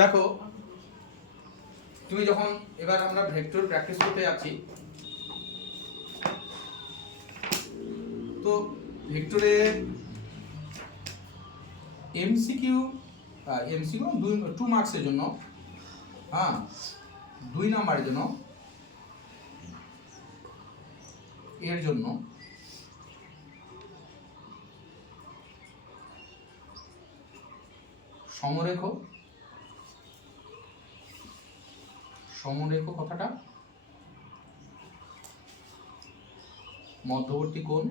দেখো তুমি যখন এবার আমরা ভেক্টর প্র্যাকটিস করতে যাচ্ছি, তো ভেক্টরে এমসিকিউ 2 মার্কসের জন্য, হ্যাঁ 2 নাম্বারের জন্য, এর জন্য সমরেখ কথাটা মধ্যবর্তী কোণ,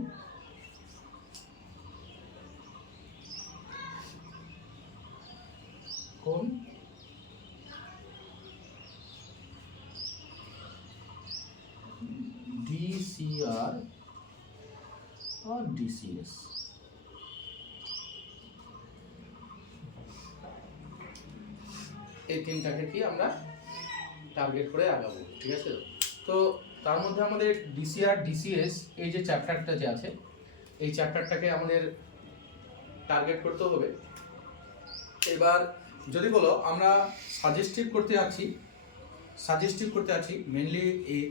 DCR और DCS। এই তিনটাকে কি আমরা টার্গেট করে আগাবো, ঠিক আছে? তো তার মধ্যে আমাদের DCR DCS এই যে চ্যাপ্টারটা যে আছে, এই চ্যাপ্টারটাকে আমাদের টার্গেট করতে হবে। এবার যদি বলো আমরা সাজেস্টিভ করতে যাচ্ছি মেনলি এই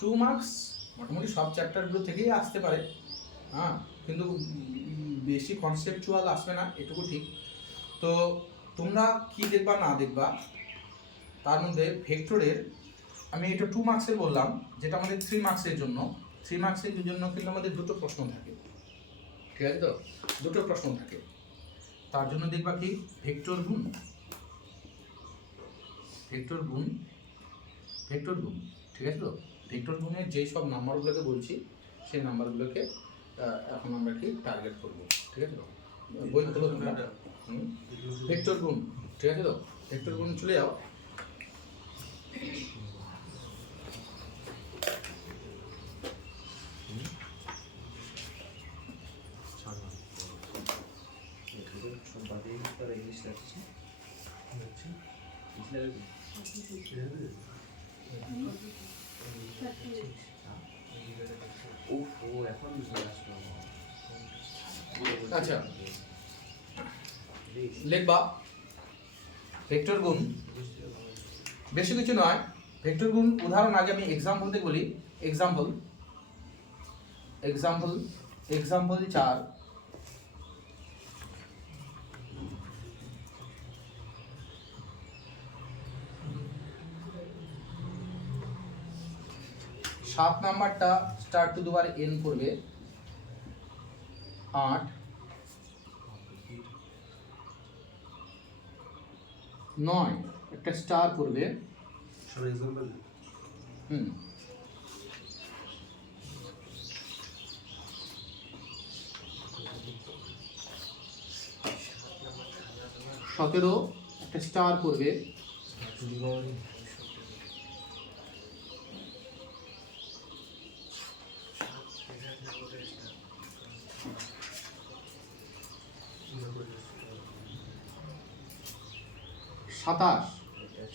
2 মার্কস মোটামুটি সব চ্যাপ্টারগুলো থেকেই আসতে পারে, হ্যাঁ, কিন্তু বেশি কনসেপচুয়াল আসবে না, এটুকু ঠিক। তো তোমরা কি দেখবা না দেখবা, তার মধ্যে ভেক্টরের আমি এটা 2 মার্কসের বললাম, যেটা আমাদের 3 মার্কসের জন্য কিন্তু আমাদের দুটো প্রশ্ন থাকে, ঠিক আছে? তো দুটো প্রশ্ন থাকে, তার জন্য দেখবা কি ভেক্টর গুণ, ঠিক আছে? তো ভেক্টর গুণের যেই সব নাম্বারগুলোকে বলছি সেই নাম্বারগুলোকে এখন আমরা কি টার্গেট করব, ঠিক আছে? তো বই খোলো তোমরা, ভেক্টর গুণ, ঠিক আছে? তো ভেক্টর গুণ চলে যাও। আচ্ছা, লিখবা ভেক্টর গুণ, বেশি কিছু নয়। ভেক্টর গুণ উদাহরণ আগে আমি এক্সাম্পল দিয়ে বলি। এক্সাম্পল 4, 7 নাম্বারটা star to the power n করবে 8, 9 একটা স্টার করবে, সব एग्जांपल 17 একটা স্টার করবে,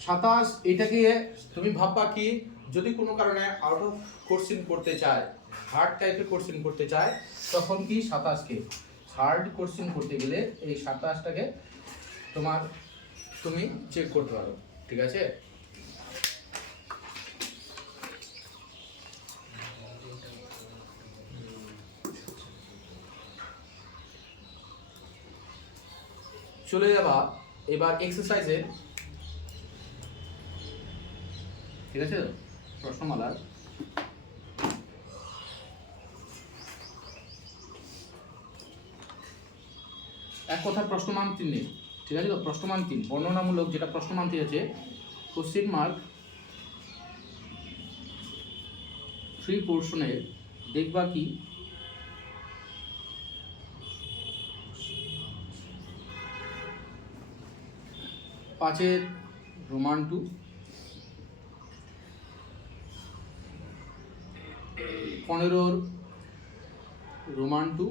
27 এটাকে তুমি ভাববা কি, যদি কোনো কারণে আউট অফ কোশ্চেন করতে চায়, হার্ড টাইপের কোশ্চেন করতে চায়, তখন কি 27কে হার্ড কোশ্চেন করতে গেলে এই 27টাকে তুমি চেক করতে পারো, ঠিক আছে? চলে যাবা এবার এক্সারসাইজে, ঠিক আছে? প্রশ্নমালার এক কথা প্রশ্নমান 3 নেই, ঠিক আছে? তো প্রশ্নমান 3 বর্ণনামূলক যেটা প্রশ্নমান 3 আছে, কোশ্চেন মার্ক 3 পোর্শনের দেখবা কি পাঁচের রোমান 2, 15 রোমান 2,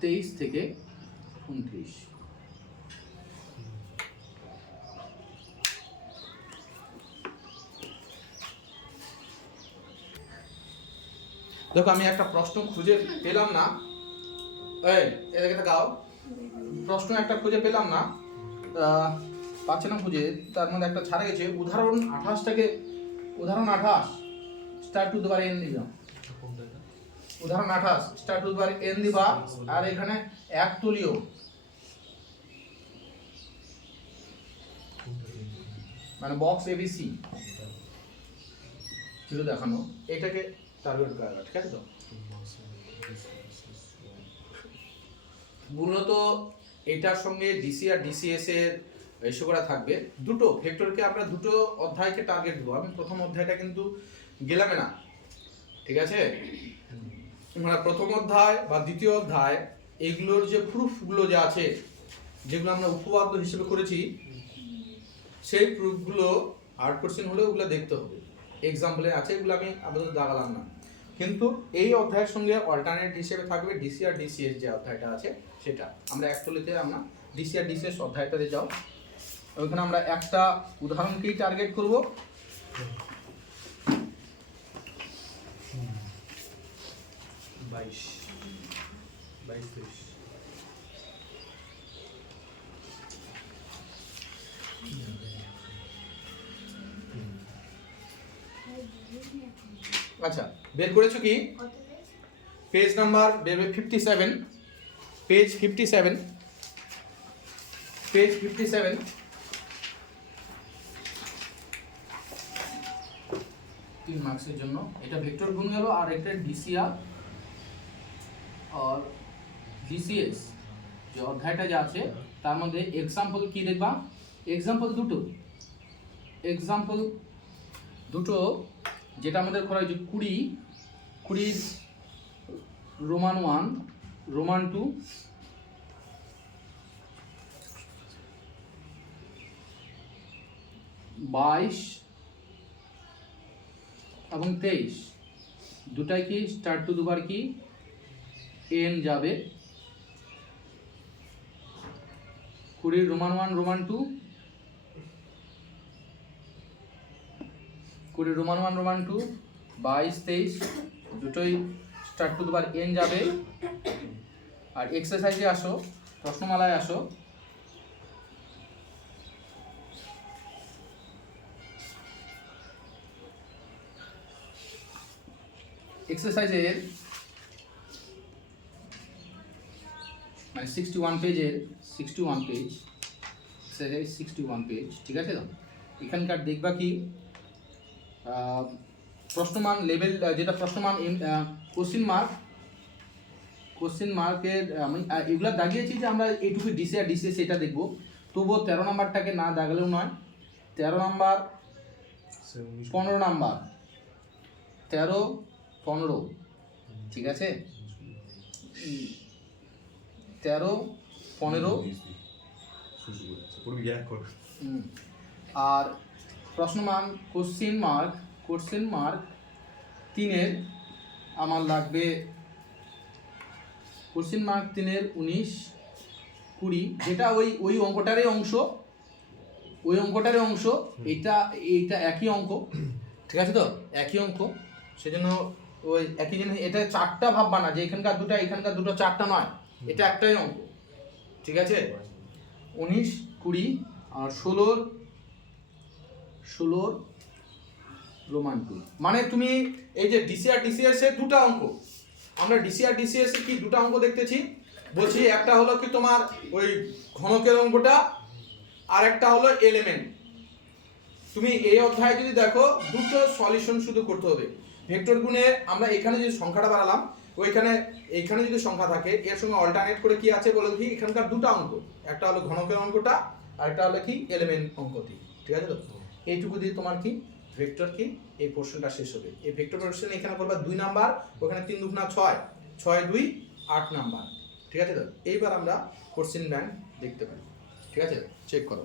23 থেকে 29। দেখো আমি একটা প্রশ্ন খুঁজে পেলাম না, এই এদিকে গাও, প্রশ্ন একটা খুঁজে পেলাম না, পাচ্ছে না খুঁজে, তার মধ্যে একটা ছাড়া গেছে, উদাহরণ 28টাকে, উদাহরণ 28 স্টার টু দ্বারা এন দিবা, উদাহরণ 28 স্টার টু দ্বারা এন দিবা, আর এখানে একতলীয় মানে বক্স এবিসি কিছু দেখানো, এটাকে টার্গেট করা, ঠিক আছে তো? মূলত এটার সঙ্গে ডিসি আর ডিসিএস এর রেশিও করা থাকবে, দুটো ভেক্টরকে আমরা দুটো অধ্যায়কে টার্গেট দেবো। আমি প্রথম অধ্যায়টা কিন্তু গেলাম না, ঠিক আছে? মানে প্রথম অধ্যায় বা দ্বিতীয় অধ্যায় এগুলোর যে প্রুফগুলো যে আছে, যেগুলো আমরা উপপাদ্য হিসেবে করেছি, সেই প্রুফগুলো 8% হলেও ওগুলো দেখতে হবে, এক্সাম্পলে আছে, এগুলো আমি আপাতত দাগালাম না। কিন্তু এই অধ্যায়ের সঙ্গে অল্টারনেট হিসেবে থাকবে ডিসি আর ডিসিএস যে অধ্যায়টা আছে সেটা। আমরা একতলিতে আমরা ডিসি আর ডিসিএস অধ্যায়টাতে যাও, ওইখানে আমরা একটা উদাহরণকেই টার্গেট করব। আচ্ছা, বের করেছো কি? পেজ নাম্বার বেরবে 57, পেজ 57, পেজ 57। 3 মার্কসের জন্য এটা ভেক্টর গুণ গেল, আর একটা ডিসিআর আর ডিসিএস যে অধ্যায়টা যে আছে তার মধ্যে এক্সাম্পল কি দেখবা? এক্সাম্পল দুটো যেটা আমাদের করা হয়েছে 20 রোমান 1 রোমান 2 22 এবং 23 দুটাই কি স্টার টু দুবার কি এন যাবে। 20 রোমান 1 রোমান 2, 20 রোমান 1 রোমান 2, 22 23 দুটোই স্টার টু দুবার এন যাবে। আর এক্সারসাইজে আসো, প্রশ্নমালায় আসো। এক্সারসাইজের মানে 61 পেজের 61 পেজ, এক্সারসাইজ 61 পেজ, ঠিক আছে তো? এখানকার দেখবা কি প্রশ্নমান লেভেল, যেটা প্রশ্নমান কোশ্চেন মার্কের আমি এগুলো দাগিয়েছি যে আমরা এইটুকু ডিসি আর ডিসিএস এটা দেখবো, তবুও 13 নাম্বারটাকে না দাগালেও নয়। 13 নাম্বার 15 নাম্বার 13 15, ঠিক আছে? 13 15 আর প্রশ্নমান কোশ্চেন মার্ক 3-এর আমার লাগবে, কোশ্চেন মার্ক 3-এর 19 20, যেটা ওই অঙ্কটারই অংশ, এইটা একই অঙ্ক, ঠিক আছে তো? একই অঙ্ক, সেজন্য ওই একই জিনিস, এটা 4টা ভাববা না যে এখানকার দুটো 4টা নয়, এটা একটাই অঙ্ক, ঠিক আছে? 19 20 আর 16 রোমান 2। মানে তুমি এই যে ডিসি আর ডিসিএস এর দুটো অঙ্ক, আমরা ডিসি আর ডিসিএস এর কি দুটো অঙ্ক দেখতেছি, বলছি একটা হলো কি তোমার ওই ঘনকের অঙ্কটা, আর একটা হলো এলিমেন্ট। তুমি এই অধ্যায়ে যদি দেখো দুটো সলিউশন শুধু করতে হবে। ভেক্টর গুণে আমরা এখানে যে সংখ্যাটা বাড়ালাম, এইখানে যদি সংখ্যা থাকে এর সঙ্গে অল্টারনেট করে কি আছে বলো কি, এখানকার দুটো অঙ্ক, একটা হলো ঘনকের অঙ্কটা আর একটা হলো কি এলিমেন্ট অঙ্কটি, ঠিক আছে তো? এইটুকু দিয়ে তোমার কি ভেক্টর কি এই পোর্শনটা শেষ হবে। এই ভেক্টর পোর্শন এখানে করবা 2 নাম্বার, ওখানে 3 2 6 6 2 8 নাম্বার, ঠিক আছে তো? এইবার আমরা কোশ্চেন ব্যাংক দেখতে পারি, ঠিক আছে? চেক করো।